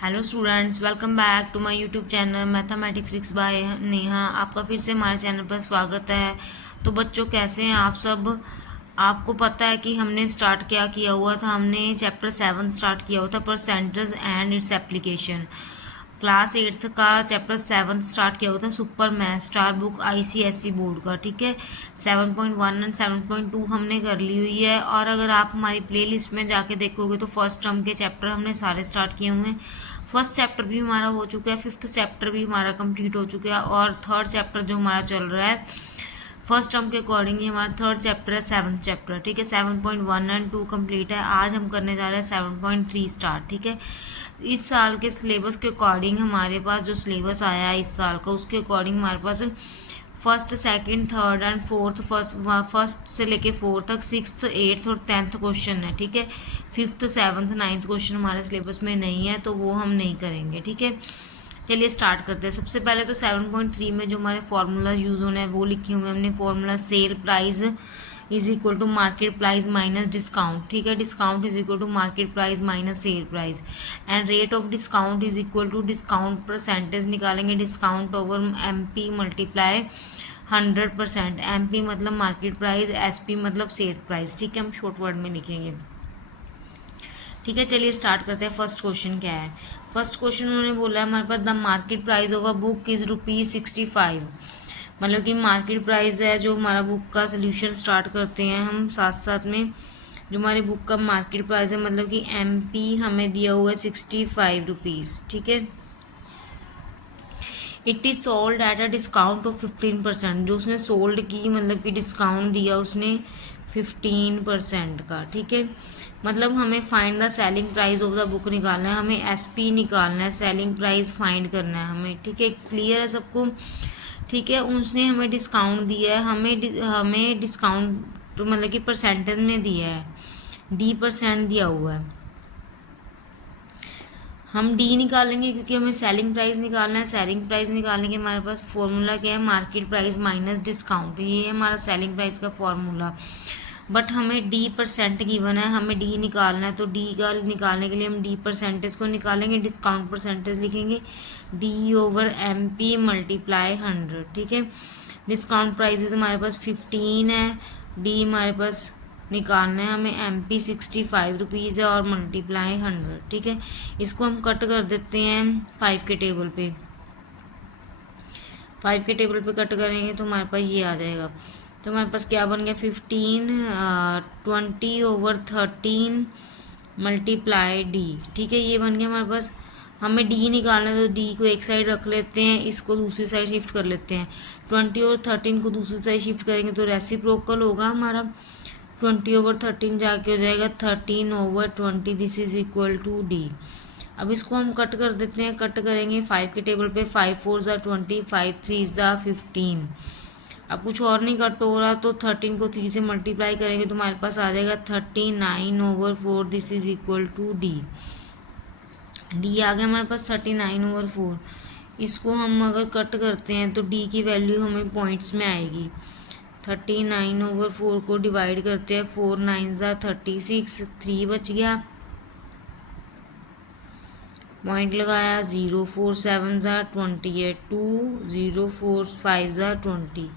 Hello students, welcome back to my YouTube channel mathematics tricks by Neha. आपका फिर से हमारे चैनल पर स्वागत है। तो बच्चों, कैसे हैं आप सब? आपको पता है कि हमने स्टार्ट क्या किया हुआ था। हमने चैप्टर 7 स्टार्ट किया हुआ था, percentage and its application. Class 8th का चैप्टर 7 स्टार्ट किया हुआ था, super math star book ICSE board का। ठीक है, 7.1 एंड 7.2 हमने कर ली हुई है। और अगर आप हमारी प्लेलिस्ट में जाके देखोगे तो फर्स्ट टर्म के चैप्टर हमने सारे स्टार्ट किए हुए हैं। फर्स्ट चैप्टर भी हमारा हो चुका है, फिफ्थ चैप्टर भी हमारा कंप्लीट हो चुका है, और थर्ड चैप्टर जो हमारा चल रहा है फर्स्ट टर्म के अकॉर्डिंग, ये हमारा थर्ड चैप्टर है, 7th चैप्टर। ठीक है, 7.1 एंड 2 कंप्लीट है। आज हम करने जा रहे हैं 7.3 स्टार्ट। ठीक है, इस साल के सिलेबस के अकॉर्डिंग हमारे पास जो सिलेबस आया है इस साल का, उसके अकॉर्डिंग हमारे पास first, second, third and fourth, first से लेके फोर्थ तक, सिक्स्थ, एट्थ और 10th क्वेश्चन है। ठीक है, फिफ्थ, सेवन्थ, 9th क्वेश्चन हमारे सिलेबस में नहीं है, तो वो हम नहीं करेंगे। ठीक है, चलिए स्टार्ट करते हैं। सबसे पहले तो 7.3 में जो हमारे फार्मूला यूज़ होने हैं वो लिखे हुए हैं हमने। Formula sale price is equal to market price minus discount. ठीक है, discount is equal to market price minus sale price, and rate of discount is equal to discount percentage निकालेंगे, discount over MP multiply 100%। MP मतलब market price, SP मतलब sale price. ठीक है, हम short word में लिखेंगे। ठीक है, चलिए स्टार्ट करते हैं। फर्स्ट क्वेश्चन क्या है? फर्स्ट क्वेश्चन उन्होंने बोला है हमारे पास, the market price of a book is ₹65। मतलब कि मार्केट प्राइस है जो हमारा बुक का सोल्यूशन स्टार्ट करते हैं हम साथ साथ में। जो हमारी बुक का मार्केट प्राइस है, मतलब कि MP हमें दिया हुआ है ₹65। ठीक है, it is sold at a discount of 15%। जो उसने सोल्ड की, मतलब कि डिस्काउंट दिया उसने 15% का। ठीक है, मतलब हमें find the selling price of the book निकालना है, हमें SP निकालना है, सेलिंग प्राइस फाइंड करना है हमें। ठीक है, क्लियर है सबको? ठीक है, उसने हमें डिस्काउंट दिया है, हमें डिस्काउंट मतलब कि परसेंटेज में दिया है, D% दिया हुआ है। हम D निकालेंगे क्योंकि हमें सेलिंग प्राइस निकालना है। सेलिंग प्राइस निकालने के हमारे पास फॉर्मूला क्या है? Market price minus discount. ये है हमारा सेलिंग प्राइस का फॉर्मूला। बट हमें D% गिवन है, हमें D निकालना है, तो D का निकालने के लिए हम D परसेंटेज को निकालेंगे, डिस्काउंट परसेंटेज लिखेंगे, D/MP मल्टीप्लाई 100। ठीक है, डिस्काउंट प्राइसेस हमारे पास 15 है, D हमारे पास निकालना है हमें, MP ₹65 है, और मल्टीप्लाई 100। ठीक है, इसको हम कट कर देते हैं 5 के टेबल पे। 5 के टेबल पे कट करेंगे तो हमारे पास ये आ जाएगा। तो हमारे पास क्या बन गया? 20/13 मल्टीप्लाई D। ठीक है, ये बन गया हमारे पास। हमें D निकालना है, तो D को एक साइड रख लेते हैं, इसको दूसरी साइड शिफ्ट कर लेते हैं। 20 और 13 को दूसरी साइड शिफ्ट करेंगे तो रेसिप्रोकल होगा हमारा। 20/13 जाके हो जाएगा 13/20। This is equal to D। अब इसको हम कट कर देते हैं, कट करेंगे 5 के टेबल पे। 5 4 20, 5 3 15। अब कुछ और नहीं कट हो रहा, तो 13 को 3 से मल्टीप्लाई करेंगे तो हमारे पास आ जाएगा 39/4। This is equal to D। D आ गया हमारे पास 39/4। इसको हम अगर कट करते हैं तो D की वैल्यू हमें पॉइंट्स में आएगी। 39/4 को डिवाइड करते हैं, 4 9 36, 3 बच गया, पॉइंट लगाया, 0 4 7 28, 2 0 4 5 20।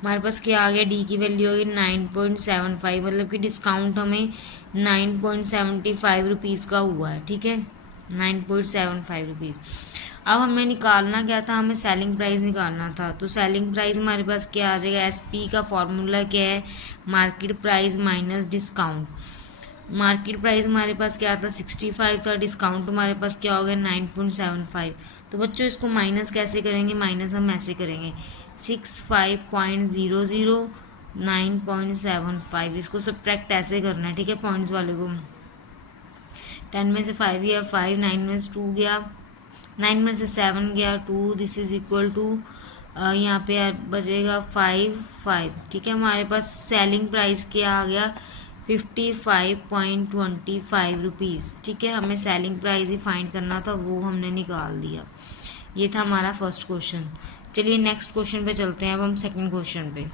हमारे पास क्या आ गया? D की वैल्यू होगी 9.75, मतलब कि डिस्काउंट हमें 9.75 का हुआ है। ठीक है, 9.75। अब हमें निकालना क्या था? हमें सेलिंग प्राइस निकालना था। तो सेलिंग प्राइस हमारे पास क्या आ जाएगा? SP का फॉर्मूला क्या है? Market price minus discount. Market price हमारे पास क्या था? 65 का। डिस्काउंट हमारे पास क्या हो गया? 9.75। तो बच्चों, इसको माइनस कैसे करेंगे? माइनस हम ऐसे करेंगे, 65.00 9.75। इसको सब्ट्रैक्ट ऐसे करना है। ठीक है, पॉइंट्स वाले को। 10 में से 5 गया 5, 9 में से 2 गया, 9 में से 7 गया 2। दिस इज इक्वल टू, यहाँ पे बचेगा 5 5। ठीक है, हमारे पास सेलिंग प्राइस क्या आ गया? 55.25 ठीक है, हमें सेलिंग प्राइस ही फाइंड करना था, वो हमने निकाल दिया। ये था हमारा फर्स्ट क्वेश्चन। चलिए नेक्स्ट क्वेश्चन पे चलते हैं। अब हम सेकंड क्वेश्चन पे।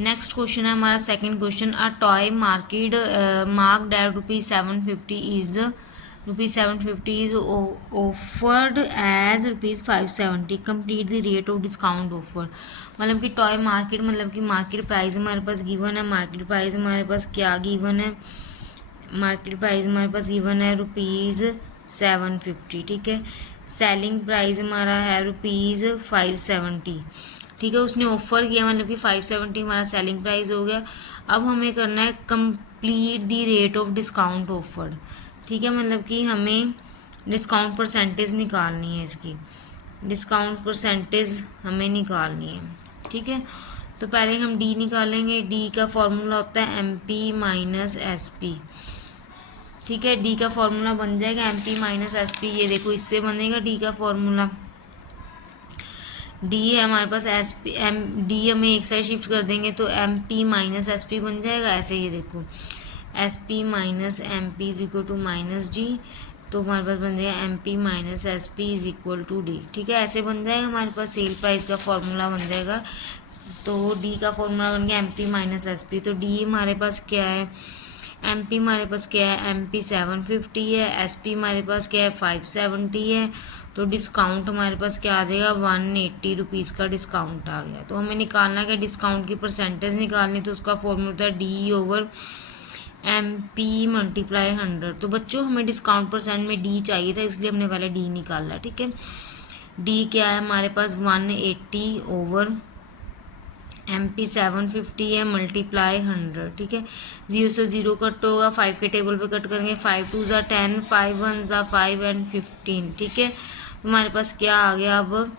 नेक्स्ट क्वेश्चन है हमारा second question. A toy market marked at ₹750 is ₹750 is offered as ₹570. Complete the rate of discount offer. मतलब कि टॉय मार्केट, मतलब कि मार्केट प्राइस हमारे पास गिवन है। मार्केट प्राइस हमारे पास क्या गिवन है? मार्केट प्राइस हमारे पास गिवन है ₹750। ठीक है, सेलिंग प्राइस हमारा है ₹570। ठीक है, उसने ऑफर किया, मतलब कि 570 हमारा सेलिंग प्राइस हो गया। अब हमें करना है complete the rate of discount offered. ठीक है, मतलब कि हमें डिस्काउंट परसेंटेज निकालनी है, इसकी डिस्काउंट परसेंटेज हमें निकालनी है। ठीक है, तो पहले हम डी निकालेंगे। डी का फॉर्मूला होता है MP माइनस SP। ठीक है, डी का फॉर्मूला बन जाएगा MP माइनस SP। ये देखो, इससे बनेगा डी का फॉर्मूला। डी है हमारे पास डी हमें एक साइड शिफ्ट कर देंगे तो MP माइनस SP बन जाएगा। ऐसे ये देखो, SP minus MP is equal to minus D, तो हमारे पास बन जाएगा MP minus SP is equal to D. ठीक है, ऐसे बन जाएगा हमारे पास सेल प्राइस का फॉर्मूला बन जाएगा। तो डी का फॉर्मूला बन गया MP माइनस SP। तो डी हमारे पास क्या है? MP हमारे पास क्या है? MP 750 है। SP हमारे पास क्या है? 570 है। तो डिस्काउंट हमारे पास क्या आ जाएगा? 180 रुपीज़ का डिस्काउंट आ गया। तो हमें निकालना है कि डिस्काउंट की परसेंटेज निकालनी, तो उसका फॉर्मूला होता है D/MP मल्टीप्लाई 100। तो बच्चों हमें डिस्काउंट परसेंट में डी चाहिए था, इसलिए हमने पहले डी निकाला। ठीक है, डी क्या है हमारे पास? 180/MP 750 है मल्टीप्लाई 100। ठीक है, 0 से 0 कट होगा, 5 के टेबल पे कट करेंगे। 5 2 ज़ा 10, 5 1 ज़ा 5 एंड 15। ठीक है, हमारे पास क्या आ गया? अब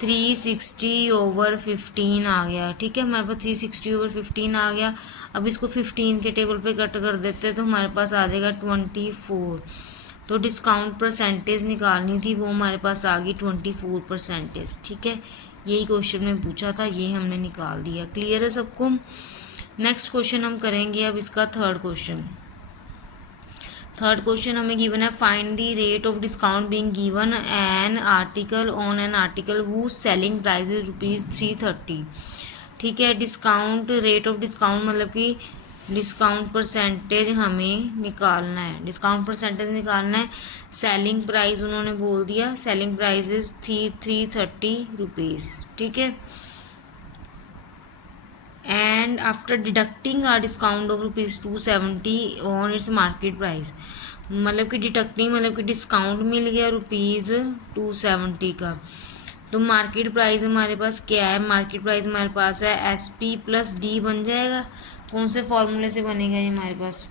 360/15 आ गया। ठीक है, हमारे पास 360/15 आ गया। अब इसको 15 के टेबल पे कट कर देते हैं तो हमारे पास आ जाएगा 24। तो डिस्काउंट परसेंटेज निकालनी थी, वो हमारे पास आ गई 24%। ठीक है, यही क्वेश्चन में पूछा था, ये हमने निकाल दिया। क्लियर है सबको? नेक्स्ट क्वेश्चन हम करेंगे अब इसका थर्ड क्वेश्चन। थर्ड क्वेश्चन हमें गिवन है, find the rate of discount being given an article on an article whose selling price is ₹330। ठीक है, डिस्काउंट रेट ऑफ डिस्काउंट मतलब कि डिस्काउंट परसेंटेज हमें निकालना है। डिस्काउंट परसेंटेज निकालना है। सेलिंग प्राइस उन्होंने बोल दिया, सेलिंग प्राइस इज 330 रुपीज़। ठीक है, and after deducting our discount of ₹270 on its market price। मतलब कि डिडक्टिंग मतलब कि डिस्काउंट मिल गया ₹270 का। तो मार्केट प्राइस हमारे पास क्या है? मार्केट प्राइस हमारे पास है SP प्लस डी बन जाएगा। कौन से फॉर्मूले से बनेगा ये हमारे पास?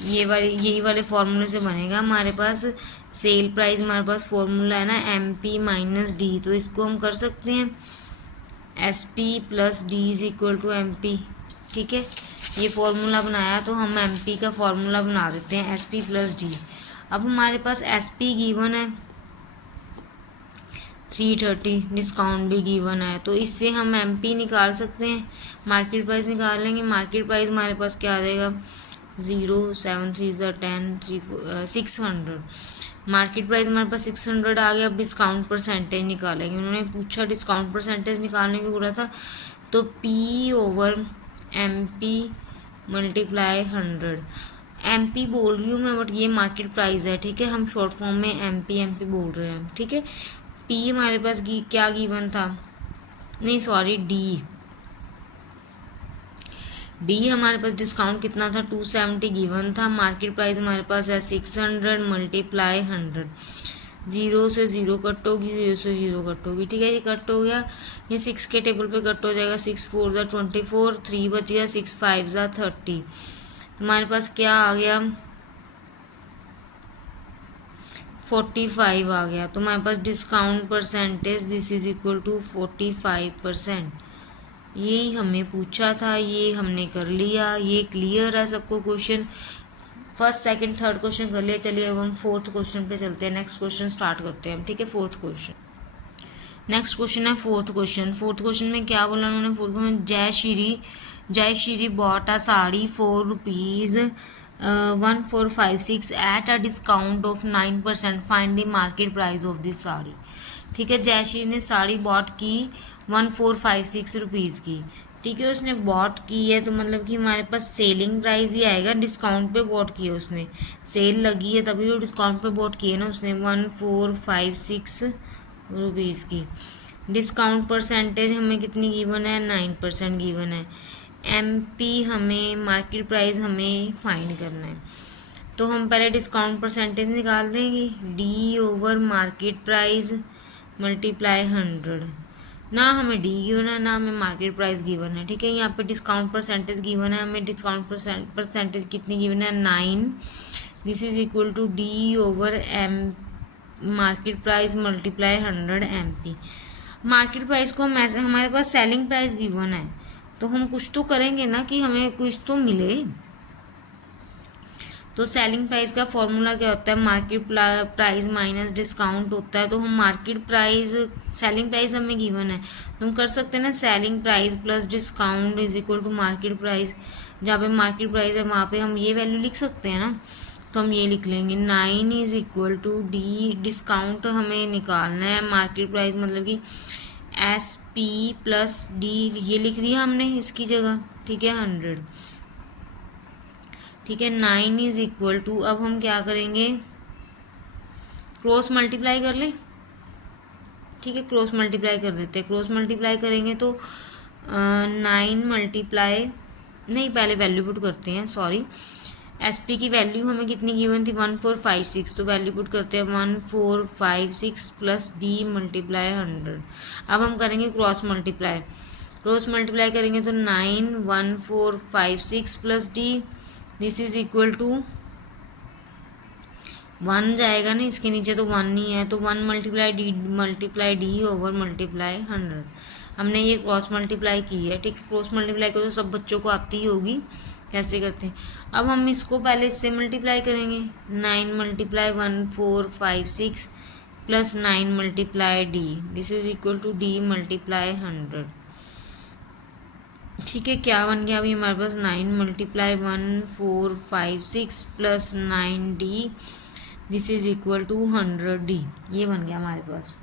यही वाले फॉर्मूले से बनेगा हमारे पास। सेल प्राइस हमारे पास फॉर्मूला है ना MP माइनस डी, तो इसको हम कर सकते हैं SP plus D is equal to MP। ठीक है, ये फॉर्मूला बनाया तो हम MP का फॉर्मूला बना देते हैं SP प्लस डी। अब हमारे पास SP गिवन है 330, डिस्काउंट भी गिवन है, तो इससे हम MP निकाल सकते हैं। मार्केट प्राइस निकाल लेंगे। मार्केट प्राइस हमारे पास क्या आ जाएगा? 0 7 3 10 3 4 600। मार्केट प्राइस हमारे पास 600 आ गया। अब डिस्काउंट परसेंटेज निकालेंगे। उन्होंने पूछा डिस्काउंट परसेंटेज निकालने को बोला था, तो P/MP मल्टीप्लाई 100। MP बोल रही हूँ मैं, बट ये मार्केट प्राइस है। ठीक है, हम शॉर्ट फॉर्म में MP बोल रहे हैं। ठीक है, P हमारे पास क्या गिवन था? नहीं सॉरी, डी हमारे पास डिस्काउंट कितना था? 270 गिवन था। मार्केट प्राइस हमारे पास है 600 मल्टीप्लाई 100। 0 से 0 कट होगी, 0 से 0 कट होगी। ठीक है, ये कट हो गया। ये 6 के टेबल पे कट हो जाएगा। 6 4 ज़ा 24, 3 बच गया, 6 5 ज़ा 30। हमारे पास क्या आ गया? 45 आ गया। तो हमारे पास discount percentage this is equal to 45%। यही हमें पूछा था, ये हमने कर लिया। ये क्लियर है सबको question? First second third question कर लिया। चलिए अब हम फोर्थ क्वेश्चन पे चलते हैं। नेक्स्ट क्वेश्चन स्टार्ट करते हैं हम। ठीक है, फोर्थ क्वेश्चन। नेक्स्ट क्वेश्चन है फोर्थ क्वेश्चन। फोर्थ क्वेश्चन में क्या बोला उन्होंने? फोर्थ में जय Shri bought a sari for ₹1456 at a discount of 9%। Find the market price of this sari. ठीक है, जयश्री ने साड़ी बॉट की 1456 रुपीज़ की। ठीक है, उसने बॉट की है तो मतलब कि हमारे पास सेलिंग प्राइस ही आएगा, डिस्काउंट पे बॉट की है उसने, सेल लगी है तभी तो डिस्काउंट पे बॉट की है ना उसने, 1456 रुपीज़ की। डिस्काउंट परसेंटेज हमें कितनी गिवन है, 9% गिवन है। एमपी हमें मार्केट प्राइस हमें फाइंड करना है, तो हम पहले डिस्काउंट परसेंटेज निकाल देंगे, D over market price multiply 100। ना हमें डी गिवन है ना हमें मार्केट प्राइस गिवन है। ठीक है, यहाँ पे डिस्काउंट परसेंटेज गिवन है, हमें डिस्काउंट परसेंटेज कितनी गिवन है, 9। This is equal to D over M market price multiply 100 M P. Market price को हम ऐसे, हमारे पास सेलिंग प्राइस गिवन है तो हम कुछ तो करेंगे ना कि हमें कुछ तो मिले। तो सेलिंग प्राइस का फॉर्मूला क्या होता है, मार्केट प्राइस माइनस डिस्काउंट होता है। तो हम मार्केट प्राइस, सेलिंग प्राइस हमें गिवन है तो हम कर सकते हैं ना, selling price plus discount is equal to market price. जहाँ पे मार्केट प्राइस है वहाँ पे हम ये वैल्यू लिख सकते हैं ना, तो हम ये लिख लेंगे 9 is equal to D, discount हमें निकालना है, मार्केट प्राइस मतलब कि एस पी प्लस डी, ये लिख दिया हमने इसकी जगह। ठीक है, 100। ठीक है, 9 इज इक्वल टू, अब हम क्या करेंगे, क्रॉस मल्टीप्लाई कर ले। ठीक है, क्रॉस मल्टीप्लाई कर देते हैं। क्रॉस मल्टीप्लाई करेंगे तो 9 मल्टीप्लाई, नहीं पहले वैल्यू पुट करते हैं, सॉरी। एस पी की वैल्यू हमें कितनी गिवन थी, 1456, तो वैल्यू पुट करते हैं 1456 प्लस डी मल्टीप्लाई 100। अब हम करेंगे क्रॉस मल्टीप्लाई। क्रॉस मल्टीप्लाई करेंगे तो 9 1456 plus D, this is equal to 1 जाएगा ना इसके नीचे, तो 1 नहीं है तो 1 मल्टीप्लाई डी ओवर मल्टीप्लाई 100। हमने ये क्रॉस मल्टीप्लाई की है। ठीक है, क्रॉस मल्टीप्लाई को तो सब बच्चों को आती ही होगी कैसे करते हैं। अब हम इसको पहले इससे मल्टीप्लाई करेंगे, 9 multiply 1456 plus 9 multiply D, this is equal to D multiply 100। ठीक है, क्या बन गया अभी हमारे पास, 9 multiply 1456 plus 9 D, this is equal to 100 D, ये बन गया हमारे पास।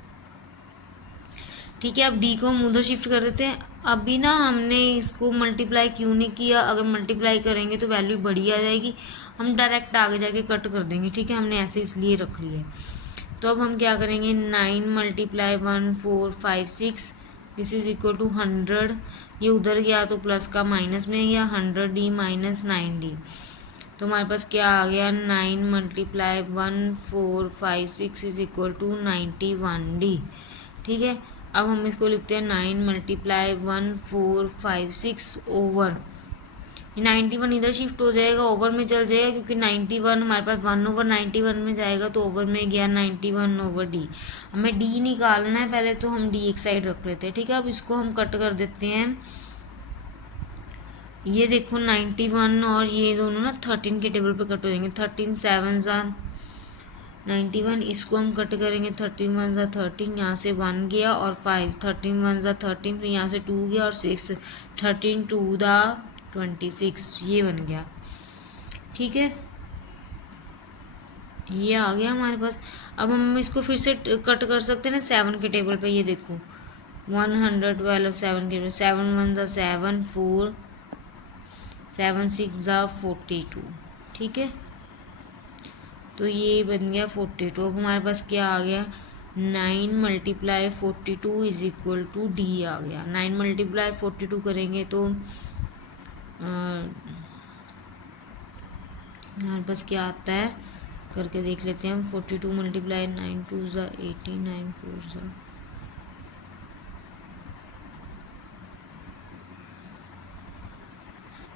ठीक है, अब डी को हम उधर शिफ्ट कर देते हैं। अभी ना हमने इसको मल्टीप्लाई क्यों नहीं किया, अगर मल्टीप्लाई करेंगे तो वैल्यू बड़ी आ जाएगी, हम डायरेक्ट आगे जाके कट कर देंगे। ठीक है, हमने ऐसे इसलिए रख लिया है। तो अब हम क्या करेंगे, 9 multiply 1456, this is equal to 100, ये उधर गया तो प्लस का माइनस में गया, 100 डी माइनस 9 डी, तो हमारे पास क्या आ गया, 9 multiply 1456 is equal to 91 D. ठीक है, अब हम इसको लिखते हैं 9 मल्टीप्लाई 1456 ओवर, 91 इधर शिफ्ट हो जाएगा, ओवर में चल जाएगा क्योंकि 91 हमारे पास 1 ओवर 91 में जाएगा तो ओवर में गया 91 ओवर डी। हमें डी निकालना है पहले, तो हम डी एक साइड रख लेते हैं। ठीक है, अब इसको हम कट कर देते हैं। ये देखो 91 और ये दोनों ना 13 के टेबल पे कट हो जाएंगे, 13 7 ज़ा 91, इसको हम कट करेंगे, 13 1 ज़ा 13, यहाँ से 1 गया और 5, 13 1 ज़ा 13, फिर यहाँ से 2 गया और 6, 13 2 दा 26, ये बन गया। ठीक है, ये आ गया हमारे पास। अब हम इसको फिर से कट कर सकते हैं ना 7 के टेबल पे, ये देखो 112 7 के, 7 1 ज़ा 7, 4 7 6 ज़ा 42। ठीक है, तो ये बन गया 42। अब हमारे पास क्या आ गया, 9 multiply 42 is equal to D आ गया। 9 मल्टीप्लाई 42 करेंगे तो हमारे पास क्या आता है, करके देख लेते हैं हम। 42 मल्टीप्लाई 9 2 ज़ा 80, 9 4 ज़ा,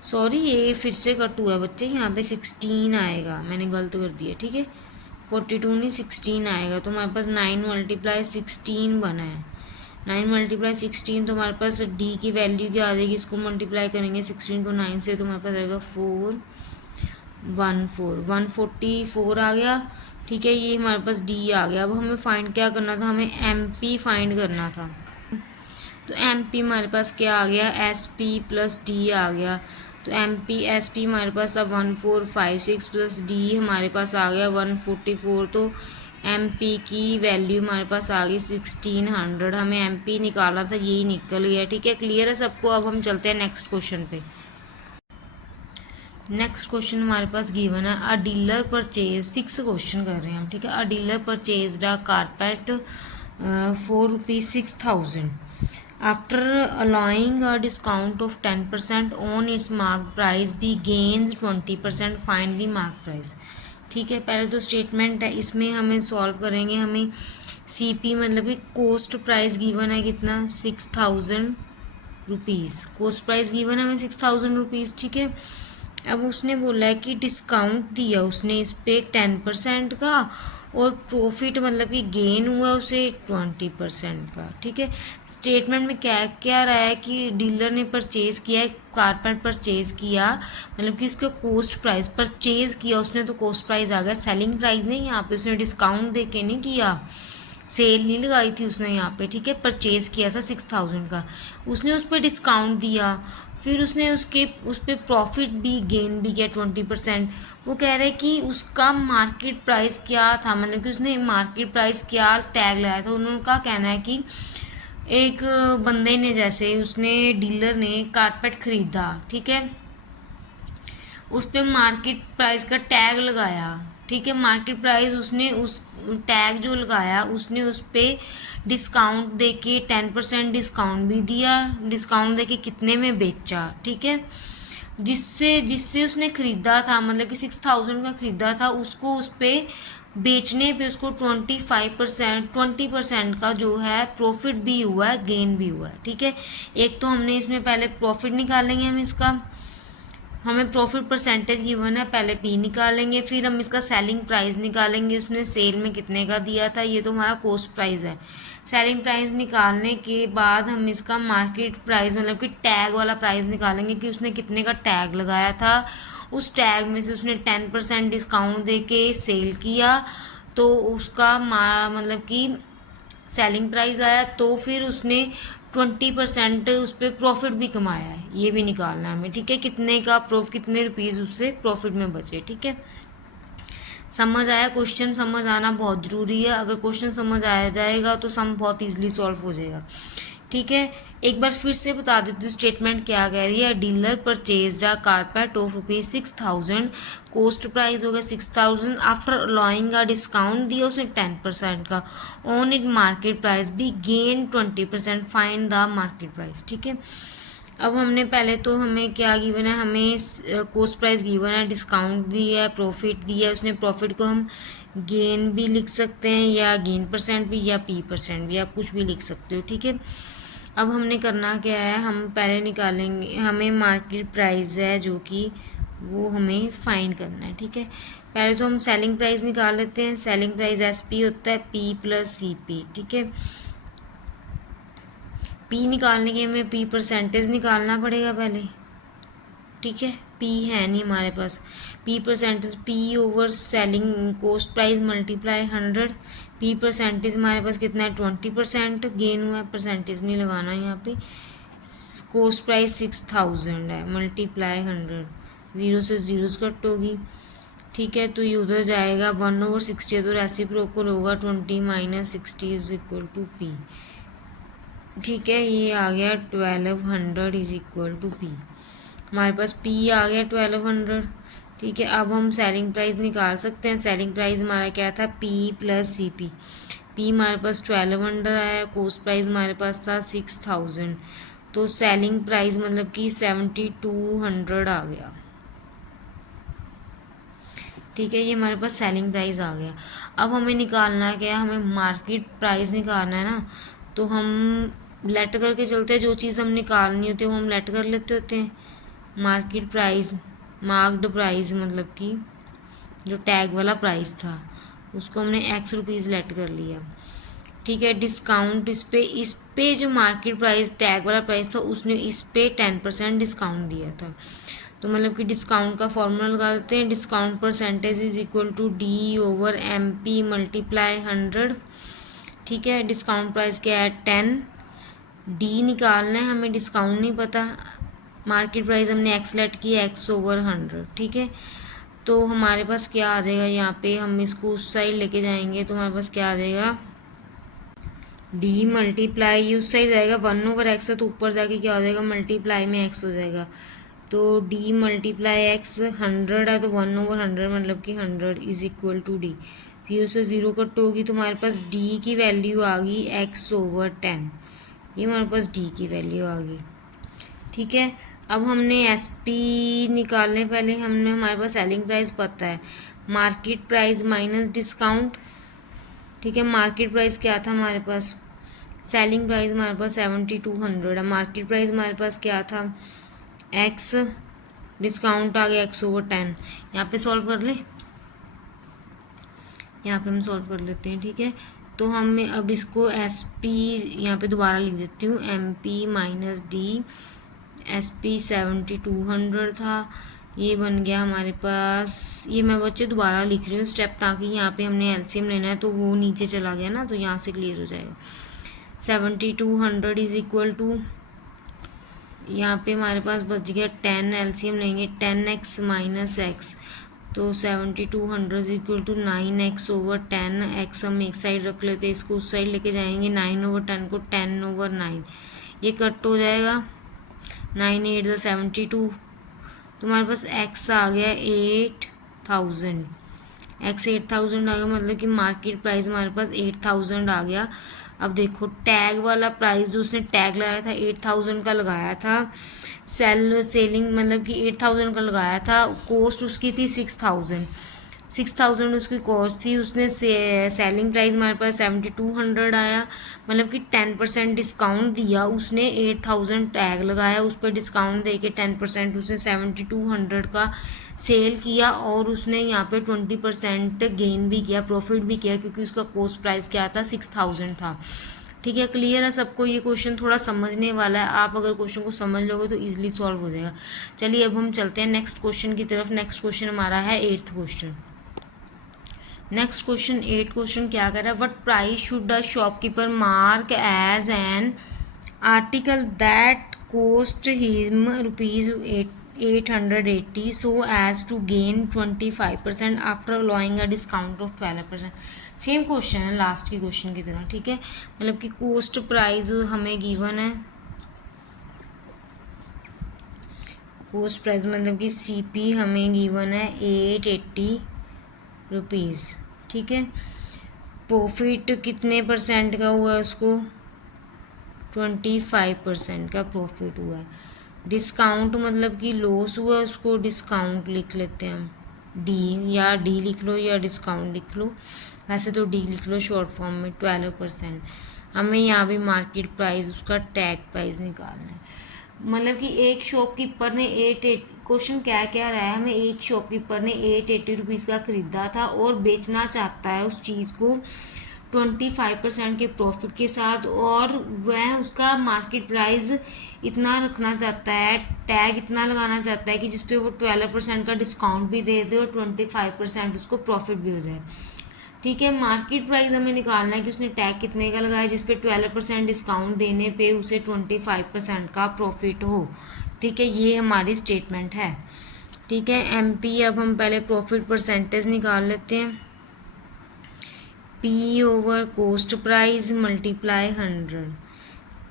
सॉरी ये फिर से कट हुआ है बच्चे, यहाँ पे 16 आएगा, मैंने गलत कर दिया। ठीक है, 42 नहीं 16 आएगा, तो हमारे पास 9 मल्टीप्लाई 16 बना है। 9 मल्टीप्लाई 16, तो हमारे पास डी की वैल्यू क्या आ जाएगी, इसको मल्टीप्लाई करेंगे 16 को 9 से, तो हमारे पास आएगा 144 आ गया। ठीक है, ये हमारे पास डी आ गया। अब हमें फाइंड क्या करना था, हमें एम पी फाइंड करना था। तो एम पी हमारे पास क्या आ गया, एस पी प्लस डी आ गया। तो एम पी एस पी हमारे पास अब 1456 प्लस डी हमारे पास आ गया 144। तो MP की वैल्यू हमारे पास आ गई 1600, हमें MP निकाला था, यही निकल गया। ठीक है, क्लियर है सबको। अब हम चलते हैं नेक्स्ट क्वेश्चन पे। नेक्स्ट क्वेश्चन हमारे पास गिवन है, अ डीलर परचेज, 6 क्वेश्चन कर रहे हैं हम। ठीक है, a dealer purchase a carpet for ₹6,000 after allowing a discount of 10% on its mark price he gains 20%, find the mark price. ठीक है, पहले तो स्टेटमेंट है, इसमें हमें सॉल्व करेंगे। हमें CP मतलब कि कॉस्ट प्राइस गिवन है कितना, 6,000 रुपीज़। कॉस्ट प्राइस गिवन है हमें 6,000 रुपीज़। ठीक है, अब उसने बोला है कि डिस्काउंट दिया उसने इस पे 10% का, और प्रॉफिट मतलब कि गेन हुआ उसे 20% का। ठीक है, स्टेटमेंट में क्या क्या रहा है कि डीलर ने परचेज़ किया है, कारपेट परचेज़ किया, मतलब कि उसका कॉस्ट प्राइस परचेज़ किया उसने, तो कॉस्ट प्राइस आ गया, सेलिंग प्राइस नहीं, यहाँ पे उसने डिस्काउंट दे के नहीं किया, सेल नहीं लगाई थी उसने यहाँ पे। ठीक है, परचेज़ किया था 6,000 का, उसने उस पर डिस्काउंट दिया, फिर उसने उस पर प्रॉफिट भी गेन भी किया 20%। वो कह रहे कि उसका मार्केट प्राइस क्या था, मतलब कि उसने मार्केट प्राइस क्या टैग लगाया था। उनका कहना है कि एक बंदे ने, जैसे उसने डीलर ने कारपेट ख़रीदा, ठीक है, उस पर मार्केट प्राइस का टैग लगाया। ठीक है, मार्केट प्राइस उसने उस टैग जो लगाया उसने उस पर डिस्काउंट दे के 10% डिस्काउंट भी दिया, डिस्काउंट दे के कितने में बेचा। ठीक है, जिससे जिससे उसने ख़रीदा था, मतलब कि 6,000 का ख़रीदा था, उसको उस पर बेचने पे उसको 20% का जो है प्रॉफिट भी हुआ है, गेन भी हुआ है। ठीक है, एक तो हमने इसमें पहले प्रॉफिट निकालेंगे हम इसका, हमें प्रॉफिट परसेंटेज गिवन है, पहले P निकालेंगे, फिर हम इसका सेलिंग प्राइस निकालेंगे, उसने सेल में कितने का दिया था, ये तो हमारा कॉस्ट प्राइस है। सेलिंग प्राइस निकालने के बाद हम इसका मार्केट प्राइस मतलब कि टैग वाला प्राइस निकालेंगे कि उसने कितने का टैग लगाया था, उस टैग में से उसने 10% डिस्काउंट दे के सेल किया, तो उसका मतलब कि सेलिंग प्राइस आया, तो फिर उसने 20% उस पर प्रॉफिट भी कमाया है, ये भी निकालना है हमें। ठीक है, कितने का कितने रुपीज़ उससे प्रॉफिट में बचे। ठीक है, समझ आया? क्वेश्चन समझ आना बहुत ज़रूरी है, अगर क्वेश्चन समझ आया जाएगा तो सम बहुत ईजिली सॉल्व हो जाएगा। ठीक है, एक बार फिर से बता देती हूँ स्टेटमेंट क्या कह रही है। Dealer purchase a carpet of ₹6,000, cost price हो गया 6,000, आफ्टर अलाउइंग अ डिस्काउंट दिया उसने 10% का, ऑन इट मार्केट प्राइस भी gain 20%, find the market price. ठीक है, अब हमने पहले तो हमें क्या गिवन है, हमें कॉस्ट प्राइस गिवन है, डिस्काउंट दिया है, प्रॉफिट दिया है उसने, प्रॉफिट को हम गेन भी लिख सकते हैं, या गेन परसेंट भी, या P% भी, आप कुछ भी लिख सकते हो। ठीक है, अब हमने करना क्या है, हम पहले निकालेंगे, हमें मार्केट प्राइस है जो कि वो हमें फाइंड करना है। ठीक है, पहले तो हम सेलिंग प्राइस निकाल लेते हैं। सेलिंग प्राइस SP होता है P + CP। ठीक है, P निकालने के हमें P परसेंटेज निकालना पड़ेगा पहले। ठीक है, P है नहीं हमारे पास, P percentage P over selling cost price multiply 100। P percentage हमारे पास कितना है, 20% गेन हुआ है, परसेंटेज नहीं लगाना यहाँ पे। कॉस्ट प्राइस 6,000 है, मल्टीप्लाई 100, 0 से 0 कट होगी। ठीक है, तो ये उधर जाएगा, 1/60 तो रेसिप्रोकल होगा, 20 - 60 = P। ठीक है, ये आ गया 1200 = P। हमारे पास P आ गया 1200। ठीक है, अब हम सेलिंग प्राइस निकाल सकते हैं। सेलिंग प्राइस हमारा क्या था, P + CP। P हमारे पास 1200 आया, कॉस्ट प्राइस हमारे पास था 6,000, तो सेलिंग प्राइस मतलब कि 7,200 आ गया। ठीक है, ये हमारे पास सेलिंग प्राइस आ गया। अब हमें निकालना है क्या, हमें मार्केट प्राइस निकालना है ना, तो हम लेट करके चलते हैं, जो चीज़ हम निकालनी होती है वो हम लेट कर लेते होते हैं। मार्केट प्राइस, मार्क्ड प्राइस मतलब कि जो टैग वाला प्राइस था उसको हमने ₹X लेट कर लिया। ठीक है, डिस्काउंट इस पे जो मार्केट प्राइस टैग वाला प्राइस था उसने इस पे 10% डिस्काउंट दिया था, तो मतलब कि डिस्काउंट का फॉर्मूला लगा देते हैं। Discount percentage = D/MP × 100। ठीक है, डिस्काउंट प्राइस क्या है, 10। D निकालना है हमें, डिस्काउंट नहीं पता, मार्केट प्राइस हमने X लेट की, X/100। ठीक है, तो हमारे पास क्या आ जाएगा, यहाँ पे हम इसको उस साइड लेके जाएंगे तो हमारे पास क्या आ जाएगा, डी मल्टीप्लाई, ये उस साइड जाएगा 1/x है तो ऊपर जाके क्या हो जाएगा, मल्टीप्लाई में x हो जाएगा। तो डी मल्टीप्लाई एक्स 100 है तो 1/100 मतलब कि 100 इज इक्वल टू डी। 0 से 0 कट होगी तो हमारे पास डी की वैल्यू आ गई x/10। ये हमारे पास डी की वैल्यू आ गई। ठीक है, अब हमने एस पी निकालने, पहले हमने, हमारे पास सेलिंग प्राइस पता है, मार्केट प्राइस माइनस डिस्काउंट। ठीक है, मार्केट प्राइस क्या था हमारे पास, सेलिंग प्राइस हमारे पास 7200 है, मार्केट प्राइस हमारे पास क्या था x, डिस्काउंट आ गया x/10। यहाँ पे सॉल्व कर ले, यहाँ पे हम सॉल्व कर लेते हैं। ठीक है, तो हमें अब इसको एस पी यहाँ पे दोबारा लिख देती हूँ, M P minus D, S P 7200 था, ये बन गया हमारे पास, ये मैं बच्चे दोबारा लिख रही हूँ स्टेप, ताकि यहाँ पे हमने एलसीएम लेना है तो वो नीचे चला गया ना, तो यहाँ से क्लियर हो जाएगा। 7200 इज इक्वल टू, यहाँ पे हमारे पास बच गया 10, एलसीएम लेंगे 10x माइनस एक्स, तो 7200 is equal to 9x/10। x हम एक साइड रख लेते हैं, इसको उस साइड लेके जाएंगे, 9/10 को 10/9, ये कट हो जाएगा, 9 8 72, तो हमारे पास x आ गया 8000, x 8000 आ गया, मतलब कि मार्केट प्राइस हमारे पास 8000 आ गया। अब देखो टैग वाला प्राइस जो उसने टैग लगाया था 8000 का लगाया था, सेलिंग मतलब कि 8000 का लगाया था, कॉस्ट उसकी थी 6000 उसकी कॉस्ट थी, उसने सेलिंग प्राइस हमारे पास 7200 आया, मतलब कि 10% डिस्काउंट दिया उसने, 8000 टैग लगाया, उस पर डिस्काउंट दे के 10% उसने 7200 का सेल किया, और उसने यहाँ पे 20% गेन भी किया, प्रॉफिट भी किया, क्योंकि उसका कॉस्ट प्राइस क्या था, 6000 था। ठीक है, क्लियर है सबको, ये क्वेश्चन थोड़ा समझने वाला है, आप अगर क्वेश्चन को समझ लोगे तो इजीली सॉल्व हो जाएगा। चलिए अब हम चलते हैं नेक्स्ट क्वेश्चन की तरफ। नेक्स्ट क्वेश्चन हमारा है 8th question. Next question 8 question क्या कर रहा है, what price should the shopkeeper mark as an article that cost him ₹880 so as to gain 25% after allowing a discount of 12%। Same question है last की question की तरह। ठीक है, मतलब कि कोस्ट प्राइस हमें गिवन है, कोस्ट प्राइस मतलब कि सीपी हमें गिवन है ₹880। ठीक है, प्रॉफिट कितने परसेंट का हुआ है उसको, 25% का प्रॉफिट हुआ है। डिस्काउंट मतलब कि लॉस हुआ, उसको डिस्काउंट लिख लेते हैं हम, डी, या डी लिख लो या डिस्काउंट लिख लो, वैसे तो डी लिख लो शॉर्ट फॉर्म में, 12%। हमें यहाँ भी मार्केट प्राइस उसका टैग प्राइस निकालना है, मतलब कि एक शॉपकीपर ने क्वेश्चन क्या क्या रहा है, हमें एक शॉपकीपर ने ₹880 का ख़रीदा था और बेचना चाहता है उस चीज़ को 25% के प्रॉफिट के साथ, और वह उसका मार्केट प्राइस इतना रखना चाहता है, टैग इतना लगाना चाहता है कि जिसपे वो 12% का डिस्काउंट भी दे दे और 25% उसको प्रॉफिट भी हो जाए। ठीक है, मार्केट प्राइस हमें निकालना है कि उसने टैग कितने का लगाया जिसपे 12% डिस्काउंट देने पे उसे 25% का प्रॉफिट हो। ठीक है, ये हमारी स्टेटमेंट है। ठीक है, एमपी, अब हम पहले प्रॉफिट परसेंटेज निकाल लेते हैं, P over cost price multiply 100।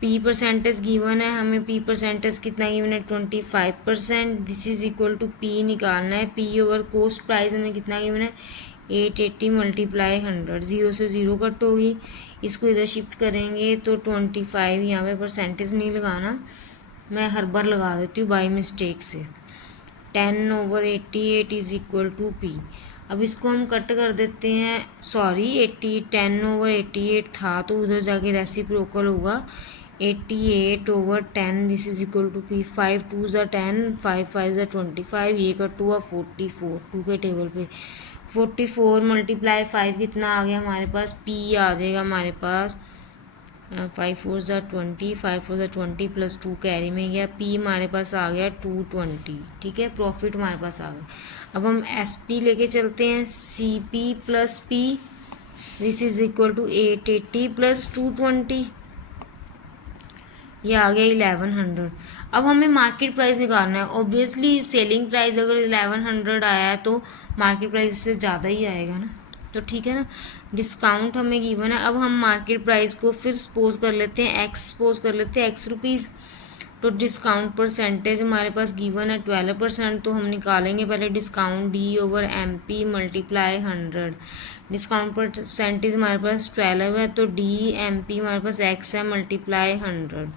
P percentage given है, हमें पी परसेंटेज कितना गिवन है, 25%, this is equal to P निकालना है, पी ओवर कोस्ट प्राइस हमें कितना गिवन है, 880 मल्टीप्लाई 100, 0 से 0 कट होगी, इसको इधर शिफ्ट करेंगे तो 25, यहाँ पे परसेंटेज नहीं लगाना, मैं हर बार लगा देती हूँ बाई मिस्टेक से, 10/88 इज इक्वल टू पी। अब इसको हम कट कर देते हैं, सॉरी 10/88 था तो उधर जाके रेसिप्रोकल होगा, 88/10 this is equal to P. 5 2 ज़ा 10, 5 5 ज़ा 25, ये कट हुआ 44 2 के टेबल पे, 44 मल्टीप्लाई 5 कितना आ गया हमारे पास, पी आ जाएगा हमारे पास 5 4 ज़ा 20, 5 4 ज़ा 20 प्लस 2 कैरी में गया, पी हमारे पास आ गया 220। ठीक है, प्रॉफिट हमारे पास आ गया। अब हम एस पी लेके चलते हैं, C P plus P this is equal to 880 plus 220, ये आ गया 1100। अब हमें मार्केट प्राइस निकालना है। ऑब्वियसली सेलिंग प्राइस अगर 1100 आया है तो मार्केट प्राइस से ज़्यादा ही आएगा ना, तो ठीक है ना। डिस्काउंट हमें गिवन है। अब हम मार्केट प्राइस को फिर सपोज कर लेते हैं एक्स, सपोज कर लेते हैं एक्स रुपीज़। तो डिस्काउंट परसेंटेज हमारे पास गिवन है 12%, तो हम निकालेंगे पहले discount D over M P multiply 100। Discount percentage हमारे पास 12 है, तो डी एम पी हमारे पास एक्स है मल्टीप्लाई 100।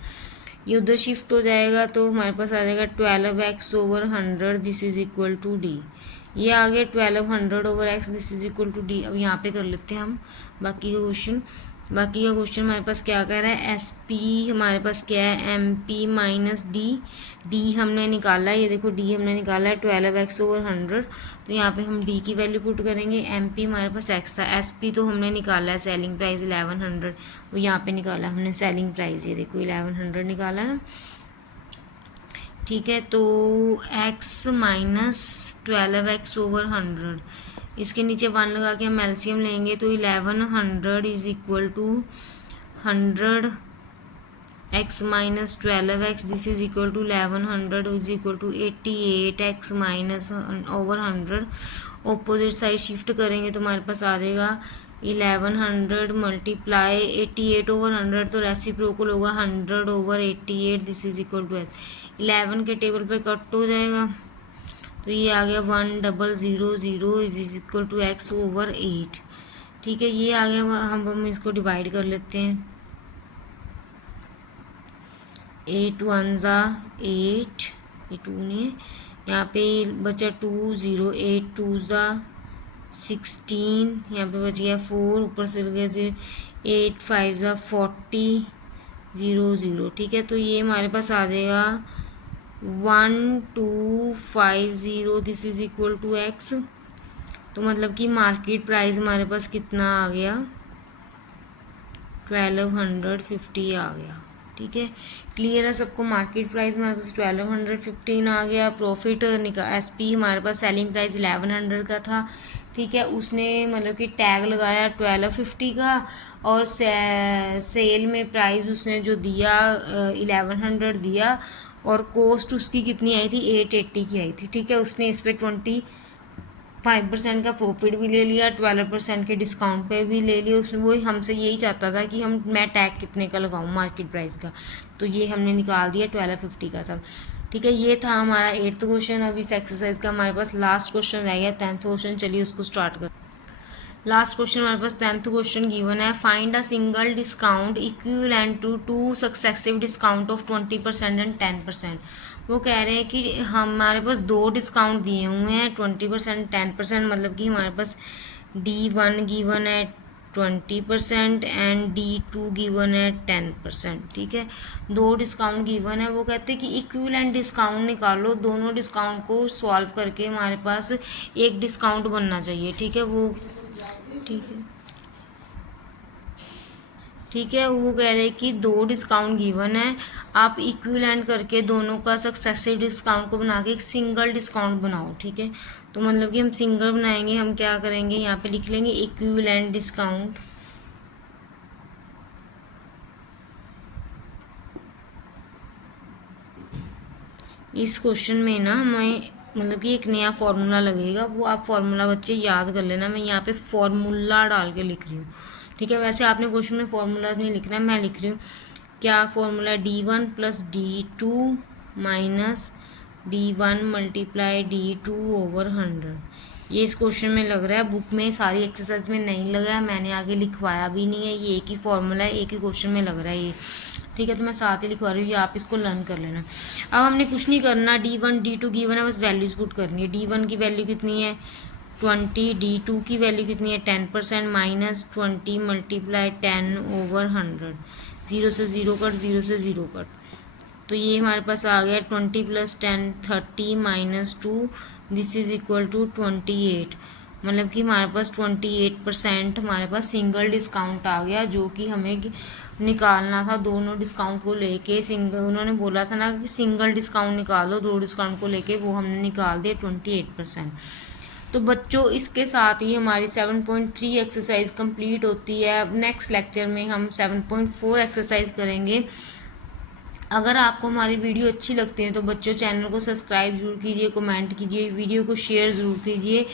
ये उधर शिफ्ट हो जाएगा तो हमारे पास आ जाएगा 12x over 100 this is equal to D. ये आ गया 1200 over X this is equal to D. अब यहाँ पे कर लेते हैं हम बाकी का क्वेश्चन। बाकी का क्वेश्चन हमारे पास क्या कह रहा है, एस पी हमारे पास क्या है M P minus D. D हमने निकाला है, ये देखो डी हमने निकाला है 12x ओवर 100, तो यहाँ पे हम डी की वैल्यू पुट करेंगे। एम पी हमारे पास एक्स था, एस पी तो हमने निकाला है सेलिंग प्राइस 1100, वो यहाँ पे निकाला हमने सेलिंग प्राइस, ये देखो 1100 निकाला है ना, ठीक है। तो x माइनस 12x ओवर 100, इसके नीचे 1 लगा के हम एलसीएम लेंगे तो 1100 is equal to 100 x minus 12x this is equal to 1100 is equal to 88x minus over 100। Opposite side shift करेंगे तो हमारे पास आ जाएगा 1100 मल्टीप्लाई 88 ओवर 100, तो रेसिप्रोकल होगा 100 over 88 this is equal to x। 11 के टेबल पे कट हो जाएगा तो ये आ गया 1000 is equal to x over 8, ठीक है। ये आ गया, हम इसको डिवाइड कर लेते हैं। 8 1 ज़ा 8, ये 2 नहीं, यहाँ पे बचा 2 0, 8 2 ज़ा 16, यहाँ पे बच गया 4, ऊपर से गया 0, 8 5 ज़ा 40 0 0, ठीक है। तो ये हमारे पास आ जाएगा 1250 this is equal to X. तो मतलब कि मार्केट प्राइस हमारे पास कितना आ गया, 1250 आ गया, ठीक है। क्लियर है सबको, मार्केट प्राइस हमारे पास 1215 आ गया। प्रॉफिट एस पी हमारे पास सेलिंग प्राइस 1100 का था, ठीक है। उसने मतलब कि टैग लगाया 1250 का, और सेल में प्राइस उसने जो दिया 1100 दिया, और कॉस्ट उसकी कितनी आई थी 880 की आई थी, ठीक है। उसने इस पर 25% का प्रॉफिट भी ले लिया, 12% के डिस्काउंट पे भी ले लिया। उसने वही हमसे यही चाहता था कि मैं टैग कितने का लगाऊं मार्केट प्राइस का, तो ये हमने निकाल दिया 1250 का सब, ठीक है। ये था हमारा 8th क्वेश्चन। अभी इस एक्सरसाइज का हमारे पास लास्ट क्वेश्चन रह गया 10th क्वेश्चन, चलिए उसको स्टार्ट कर। लास्ट क्वेश्चन हमारे पास 10th क्वेश्चन गिवन है, find a single discount equivalent to 2 successive discount of 20% and 10%। वो कह रहे हैं कि हमारे पास 2 डिस्काउंट दिए हुए हैं 20% 10%, मतलब कि हमारे पास D1 गिवन है 20% एंड D2 गिवन है 10%, ठीक है। 2 डिस्काउंट गिवन है। वो कहते हैं कि इक्विवेलेंट डिस्काउंट निकालो, दोनों डिस्काउंट को सॉल्व करके हमारे पास एक डिस्काउंट बनना चाहिए, ठीक है। वो ठीक है, वो कह रहे हैं कि 2 डिस्काउंट गिवन है, आप इक्विवेलेंट करके दोनों का सक्सेसिव डिस्काउंट को बना के एक सिंगल डिस्काउंट बनाओ, ठीक है। तो मतलब कि हम सिंगल बनाएंगे, हम क्या करेंगे यहाँ पे लिख लेंगे इक्विवेलेंट डिस्काउंट। इस क्वेश्चन में ना हमें मतलब कि एक नया फॉर्मूला लगेगा, वो आप फॉर्मूला बच्चे याद कर लेना। मैं यहाँ पे फॉर्मूला डाल के लिख रही हूँ, ठीक है। वैसे आपने क्वेश्चन में फॉर्मूला नहीं लिखना है, मैं लिख रही हूँ क्या formula D1 plus D2 minus D1 multiply D2 over 100। ये इस क्वेश्चन में लग रहा है, बुक में सारी एक्सरसाइज में नहीं लगा है, मैंने आगे लिखवाया भी नहीं है। ये एक ही फॉर्मूला है, एक ही क्वेश्चन में लग रहा है ये, ठीक है। तो मैं साथ ही लिखवा रही हूँ, आप इसको लर्न कर लेना। अब हमने कुछ नहीं करना, D1 D2 गिवन है, बस वैल्यूज पुट करनी है। D1 की वैल्यू कितनी है 20, D2 की वैल्यू कितनी है 10% माइनस 20 मल्टीप्लाई 10 ओवर 100, 0 से 0 कट, 0 से 0 कट, तो ये हमारे पास आ गया 20 plus 10 30 minus 2 this is equal to 28। मतलब कि हमारे पास 28% हमारे पास सिंगल डिस्काउंट आ गया, जो कि हमें निकालना था दोनों डिस्काउंट को लेके। सिंगल उन्होंने बोला था ना कि सिंगल डिस्काउंट निकालो 2 डिस्काउंट को लेके, वो हमने निकाल दिया 28%। तो बच्चों इसके साथ ही हमारी 7.3 एक्सरसाइज कंप्लीट होती है। अब नेक्स्ट लेक्चर में हम 7.4 एक्सरसाइज करेंगे। अगर आपको हमारी वीडियो अच्छी लगती है तो बच्चों चैनल को सब्सक्राइब जरूर कीजिए, कमेंट कीजिए, वीडियो को शेयर ज़रूर कीजिए।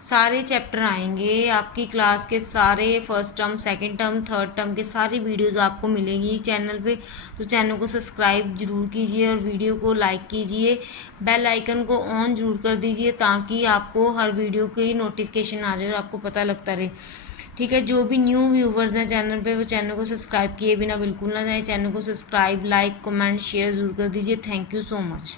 सारे चैप्टर आएंगे आपकी क्लास के, सारे first term, second term, third term के सारी वीडियोस आपको मिलेंगी चैनल पे। तो चैनल को सब्सक्राइब जरूर कीजिए और वीडियो को लाइक कीजिए, बेल आइकन को ऑन जरूर कर दीजिए ताकि आपको हर वीडियो की नोटिफिकेशन आ जाए और आपको पता लगता रहे। ठीक है, जो भी न्यू व्यूवर्स हैं चैनल पे वो चैनल को सब्सक्राइब किए बिना बिल्कुल ना जाए। चैनल को सब्सक्राइब, लाइक, कमेंट, शेयर ज़रूर कर दीजिए। Thank you so much.